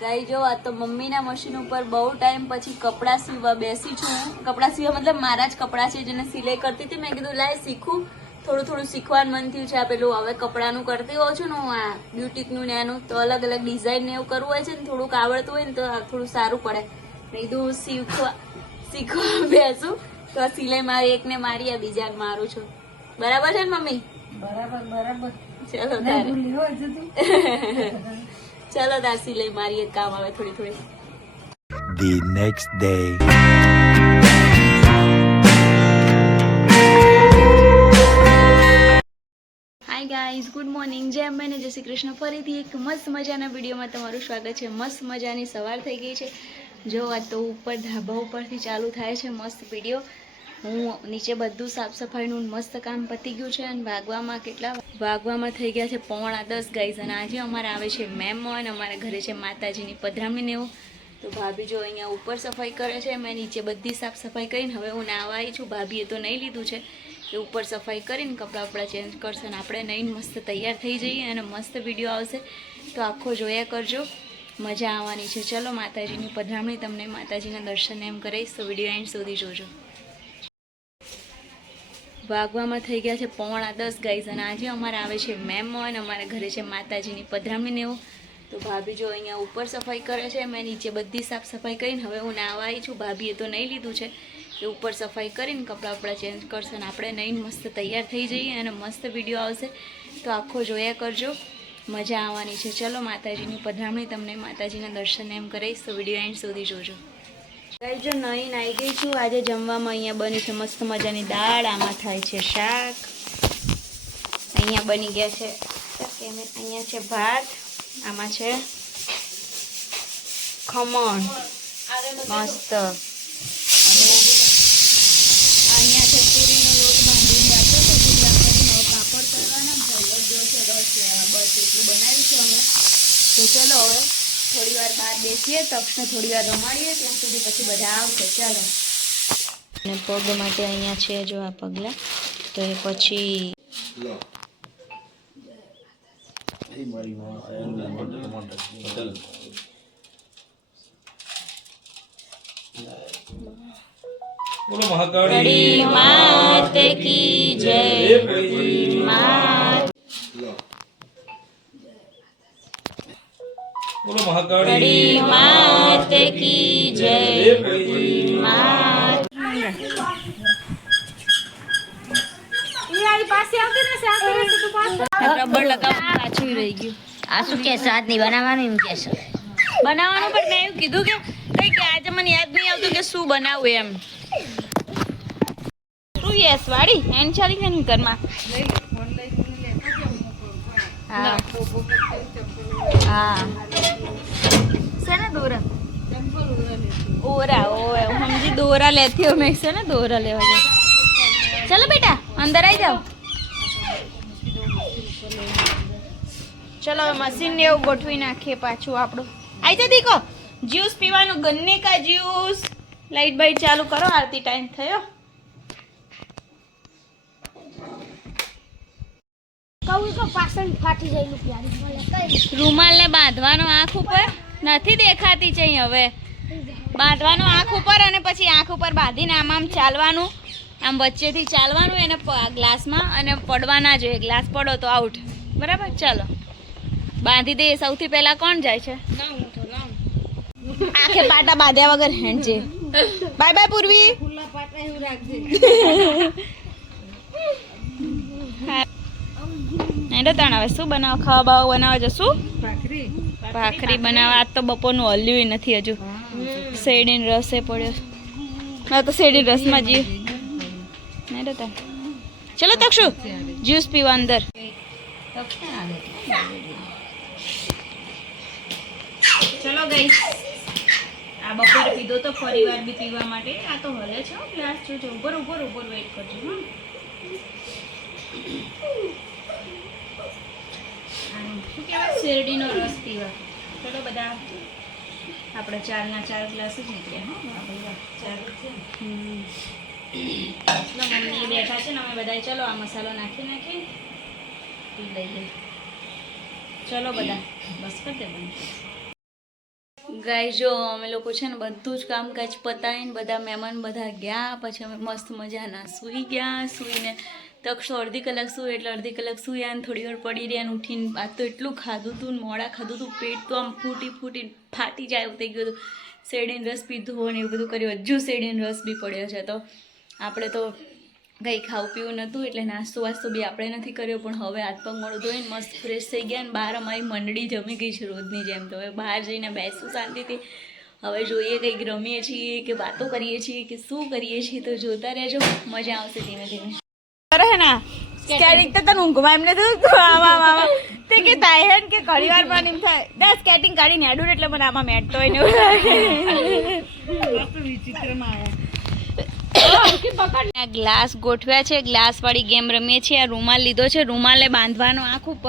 ગાઈ જો આ તો મમ્મીના મશીન ઉપર બહુ ટાઈમ પછી કપડાં સીવવા બેસી છું. કપડાં સીવવા મતલબ મારા જ કપડાં છે જેને સિલાઈ કરતી હતી. મેં કીધું લાય શીખું, થોડું શીખવાનું મન થયું છે. આ પેલું હવે કપડાનું કરતી હોઉં છું ને હું, આ બ્યુટિકનું ને એનું, તો અલગ અલગ ડિઝાઇન ને એવું કરવું હોય છે ને, થોડુંક આવડતું હોય ને તો થોડું સારું પડે. મેં કીધું શીખવા બેસું તો આ સિલાઈ મારી એકને મારી, આ બીજાને મારું છું. બરાબર છે ને મમ્મી? બરાબર. ચલો તારે ચલો તાર સિલાઈ મારી, એક કામ આવે થોડી. The next day. Hi guys, good morning. જય અંબે ને જય શ્રી કૃષ્ણ. ફરીથી એક મસ્ત મજાના વિડીયોમાં તમારું સ્વાગત છે. મસ્ત મજાની સવાર થઈ ગઈ છે. જો આ તો ઉપર ધાબા ઉપરથી ચાલુ થાય છે મસ્ત વિડીયો. હું નીચે બધું સાફ સફાઈનું મસ્ત કામ પતી ગયું છે અને વાગવામાં થઈ ગયા છે 9:45 ગાઈઝ. અને આજે અમારે આવે છે મહેમાન. અમારા ઘરે છે માતાજીની પધરામણી ને એવું. તો ભાભી જો અહીંયા ઉપર સફાઈ કરે છે, મેં નીચે બધી સાફ સફાઈ કરીને હવે હું નાહવા આવી છું. ભાભીએ તો નહીં લીધું છે કે ઉપર સફાઈ કરીને કપડાં વપડા ચેન્જ કરશે ને આપણે નહીં મસ્ત તૈયાર થઈ જઈએ અને મસ્ત વિડીયો આવશે. તો આખો જોયા કરજો, મજા આવવાની છે. ચલો માતાજીની પધરામણી, તમને માતાજીના દર્શન એમ કરાવીશ, તો વિડીયો એન્ડ સુધી જોજો. વાગવામાં થઈ ગયા છે 9:45 ગાઈઝ. અને આજે અમારે આવે છે મહેમાન. અમારા ઘરે છે માતાજીની પધરામણી ને એવું. તો ભાભી જો અહીંયા ઉપર સફાઈ કરે છે, મેં નીચે બધી સાફ સફાઈ કરીને હવે હું નાહવા આવી છું. ભાભીએ તો નહીં લીધું છે કે ઉપર સફાઈ કરીને કપડાં વપડા ચેન્જ કરશે ને આપણે નહીં મસ્ત તૈયાર થઈ જઈએ અને મસ્ત વિડીયો આવશે. તો આખો જોયા કરજો, મજા આવવાની છે. ચલો માતાજીની પધરામણી, તમને માતાજીના દર્શન એમ કરાવીશ, તો વિડીયો એન્ડ સુધી જોજો. ગાઈસ જો નહીં નાઈ ગઈ છું. આજે જમવામાં અહીંયા બની છે મસ્ત મજાની દાળ, આમાં થાય છે શાક, અહીંયા બની ગયા છે અહીંયા છે ભાત, આમાં છે ખમણ મસ્ત, અને અહીંયા છે પૂરીનો લોટ બાંધીને રાખ્યો છે ગુલ્લા કરીને. હવે પાપડ કરવાના, ભૈયો જો છે રસ લેવા, બસ એટલું બનાવ્યું છે અમે. તો ચલો હવે થોડી વાર બહાર બેસીએ, તક્ષને થોડી વાર રમાડીએ, ત્યાં સુધી પછી બધા આવશે. ચાલો. અને પગ માટે અહીંયા છે જો આ પગલા, તો એ પછી કડી માત કી જય, માત કડી માત કી જય, માત. રબર લગાવવાનું પાછું રહી ગયું. આ શું કે સાત ની બનાવવાનું એમ કે છે બનાવવાનું, પણ મેં એવું કીધું કે આજે મને યાદ નહીં આવતું કે શું બનાવવું એમ. શું યસ વાડી એન ચાલી કે નહીં ઘરમાં? હા શેના દોરા? ઓરા ઓય સમજી, દોરા લેતી હો. મેં છે ને દોરા લેવા જાય. ચલો બેટા અંદર આવી જાઓ. ચલો મશીન ને એવું ગોઠવી નાખીએ પાછું આપણું. આવી જા દીકો, જ્યુસ પીવાનું, ગન્ને કા જ્યુસ. લાઈટ બાઈટ ચાલુ કરો, આરતી ટાઈમ થયો. રૂમાલ ને બાંધવાનો આંખ ઉપર, નથી દેખાતી છે હવે. બાંધવાનો આંખ ઉપર અને પછી આંખ ઉપર બાંધીને આમ ચાલવાનું, આમ વચ્ચેથી ચાલવાનું એને ગ્લાસમાં, અને પડવા ના જોઈએ. ગ્લાસ પડો તો આઉટ. બરાબર? ચાલો બાંધી દે. સૌથી પહેલા કોણ જાય છે? આંખે પાટા બાંધ્યા વગર હેન્ડ છે. બાય બાય પૂર્વી. હવે શું બનાવો? ખાવા બાવા બનાવો છો? શું ભાખરી બનાવવા? આજ તો બપોરનું હલ્યું નથી હજુ. શેરડીનો રસે પડ્યો. ના તો શેરડી રસમાં જીવ. ચલો તક્ષુ જ્યુસ પીવા અંદર. ચલો ગઈ. આ બપોરે પીધો તો ફરી વાર બી પીવા માટે. આ તો હલે છે ગ્લાસ. જોજો ઉપર વેઇટ કરજો. શું કહેવાય? શેરડીનો રસ પીવા. ચલો બધા આપણે 4 ગ્લાસ જ નીકળ્યા. મમ્મી બેઠા છે ને, અમે બધા ચલો આ મસાલો નાખી પી લઈએ. ચલો બધા બસ કરી દે. ગાય જો અમે લોકો છે ને બધું જ કામકાજ પતાવીને બધા મહેમાન બધા ગયા પછી અમે મસ્ત મજાના સૂઈ ગયા. સૂઈને તક્ષો અડધી કલાક સૂઈ એટલે અડધી કલાક સૂયા ને થોડી વાર પડી રહ્યા ને ઉઠીને આ તો એટલું ખાધું હતું ને મોડા ખાધું હતું, પેટ તો આમ ફૂટી ફાટી જાય એવું થઈ ગયું હતું. શેરડીનો રસ પીધો ને એવું બધું કર્યું, હજુ શેરડીનો રસ બી પડ્યો છે. તો આપણે તો કંઈ ખાવું પીવું નહોતું એટલે નાસ્તો વાસ્તો બી આપણે નથી કર્યો. પણ હવે હાથ પગ મોડું ધોઈને મસ્ત ફ્રેશ થઈ ગયા ને બહાર અમારી મંડળી જમી ગઈ છે રોજની જેમ. તો હવે બહાર જઈને બેસું શાંતિથી. હવે જોઈએ કંઈક રમીએ છીએ કે વાતો કરીએ છીએ કે શું કરીએ છીએ, તો જોતા રહેજો, મજા આવશે ધીમે ધીમે. અરે ના સ્કેટિંગ તો તને ઊંઘમાં એમને તો આમાં તે કે થાય હે કે ઘણી વાર પણ એમ થાય દા સ્કેટિંગ કાઢીને હેડું એટલે મને આમાં મેટતો હોય ને એવું લાગે. ગ્લાસ ગોઠવ્યા છે, ગ્લાસ વાળી ગેમ રમીએ છીએ. આ રૂમાલ લીધો છે, રૂમાલે બાંધવાનો આખું